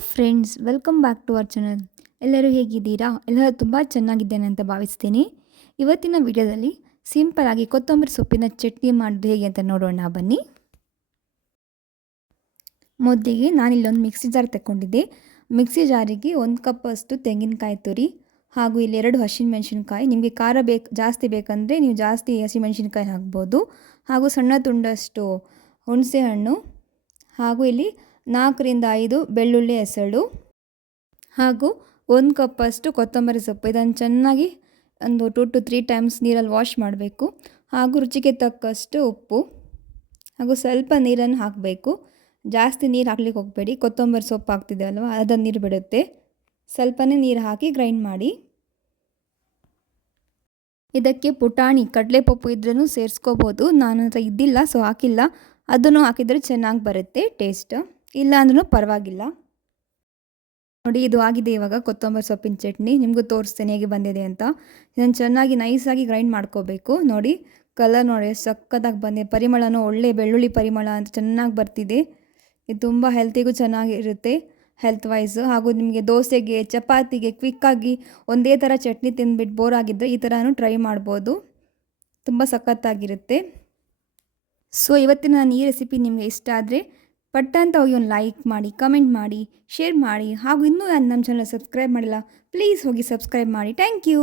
Hi friends, welcome back to our channel. ಎಲ್ಲರೂ ಹೇಗಿದ್ದೀರಾ? ಎಲ್ಲರೂ ತುಂಬ ಚೆನ್ನಾಗಿದ್ದೇನೆ ಅಂತ ಭಾವಿಸ್ತೀನಿ. ಇವತ್ತಿನ ವಿಡಿಯೋದಲ್ಲಿ ಸಿಂಪಲಾಗಿ ಕೊತ್ತಂಬರಿ ಸೊಪ್ಪಿನ ಚಟ್ನಿ ಮಾಡೋದು ಹೇಗೆ ಅಂತ ನೋಡೋಣ ಬನ್ನಿ. ಮೊದಲಿಗೆ ನಾನಿಲ್ಲೊಂದು ಮಿಕ್ಸಿ ಜಾರ್ ತಗೊಂಡಿದ್ದೆ. ಮಿಕ್ಸಿ ಜಾರಿಗೆ 1 ಕಪ್ ಅಷ್ಟು ತೆಂಗಿನಕಾಯಿ ತುರಿ ಹಾಗೂ ಇಲ್ಲಿ 2 ಹಸಿಮೆಣಸಿನಕಾಯಿ. ನಿಮಗೆ ಖಾರ ಜಾಸ್ತಿ ಬೇಕಂದರೆ ನೀವು ಜಾಸ್ತಿ ಹಸಿಮೆಣಸಿನಕಾಯಿ ಹಾಕ್ಬೋದು. ಹಾಗೂ ಸಣ್ಣ ತುಂಡಷ್ಟು ಹುಣಸೆ ಹಣ್ಣು, ಹಾಗೂ ಇಲ್ಲಿ 4ರಿಂದ 5 ಬೆಳ್ಳುಳ್ಳಿ ಹೆಸಳು, ಹಾಗೂ 1 ಕಪ್ ಅಷ್ಟು ಕೊತ್ತಂಬರಿ ಸೊಪ್ಪು. ಇದನ್ನು ಚೆನ್ನಾಗಿ ಒಂದು 2 to 3 ಟೈಮ್ಸ್ ನೀರಲ್ಲಿ ವಾಶ್ ಮಾಡಬೇಕು. ಹಾಗೂ ರುಚಿಗೆ ತಕ್ಕಷ್ಟು ಉಪ್ಪು, ಹಾಗೂ ಸ್ವಲ್ಪ ನೀರನ್ನು ಹಾಕಬೇಕು. ಜಾಸ್ತಿ ನೀರು ಹಾಕ್ಲಿಕ್ಕೆ ಹೋಗಬೇಡಿ, ಕೊತ್ತಂಬರಿ ಸೊಪ್ಪು ಹಾಕ್ತಿದೆ ಅಲ್ವಾ, ಅದನ್ನು ನೀರು ಬಿಡುತ್ತೆ. ಸ್ವಲ್ಪನೇ ನೀರು ಹಾಕಿ ಗ್ರೈಂಡ್ ಮಾಡಿ. ಇದಕ್ಕೆ ಪುಟಾಣಿ ಕಡಲೆಪಪ್ಪು ಇದ್ರೂ ಸೇರಿಸ್ಕೋಬೋದು. ನನ್ನ ಹತ್ರ ಇದ್ದಿಲ್ಲ, ಸೊ ಹಾಕಿಲ್ಲ. ಅದನ್ನು ಹಾಕಿದರೆ ಚೆನ್ನಾಗಿ ಬರುತ್ತೆ ಟೇಸ್ಟ್, ಇಲ್ಲ ಅಂದ್ರೂ ಪರವಾಗಿಲ್ಲ. ನೋಡಿ, ಇದು ಆಗಿದೆ ಇವಾಗ ಕೊತ್ತಂಬರಿ ಸೊಪ್ಪಿನ ಚಟ್ನಿ. ನಿಮಗೂ ತೋರಿಸ್ತೇನೆ ಹೇಗೆ ಬಂದಿದೆ ಅಂತ. ಇದನ್ನು ಚೆನ್ನಾಗಿ ನೈಸಾಗಿ ಗ್ರೈಂಡ್ ಮಾಡ್ಕೋಬೇಕು. ನೋಡಿ, ಕಲರ್ ನೋಡಿ ಸಕ್ಕತ್ತಾಗಿ ಬಂದಿದೆ. ಪರಿಮಳನೂ ಒಳ್ಳೆ ಬೆಳ್ಳುಳ್ಳಿ ಪರಿಮಳ ಅಂತ ಚೆನ್ನಾಗಿ ಬರ್ತಿದೆ. ಇದು ತುಂಬ ಹೆಲ್ತಿಗೂ ಚೆನ್ನಾಗಿರುತ್ತೆ, ಹೆಲ್ತ್ ವೈಸ್. ಹಾಗೂ ನಿಮಗೆ ದೋಸೆಗೆ, ಚಪಾತಿಗೆ ಕ್ವಿಕ್ಕಾಗಿ ಒಂದೇ ಥರ ಚಟ್ನಿ ತಿಂದ್ಬಿಟ್ಟು ಬೋರ್ ಆಗಿದ್ದರೆ ಈ ಥರನೂ ಟ್ರೈ ಮಾಡ್ಬೋದು. ತುಂಬ ಸಖತ್ತಾಗಿರುತ್ತೆ. ಸೊ ಇವತ್ತಿನ ನಾನು ಈ ರೆಸಿಪಿ ನಿಮಗೆ ಇಷ್ಟ ಆದರೆ ಪಟ್ಟಂತ ಹೋಗಿ ಒಂದು ಲೈಕ್ ಮಾಡಿ, ಕಮೆಂಟ್ ಮಾಡಿ, ಶೇರ್ ಮಾಡಿ. ಹಾಗೂ ಇನ್ನೂ ನಮ್ಮ ಚಾನಲ್ ಸಬ್ಸ್ಕ್ರೈಬ್ ಮಾಡಿಲ್ಲ, ಪ್ಲೀಸ್ ಹೋಗಿ ಸಬ್ಸ್ಕ್ರೈಬ್ ಮಾಡಿ. Thank you.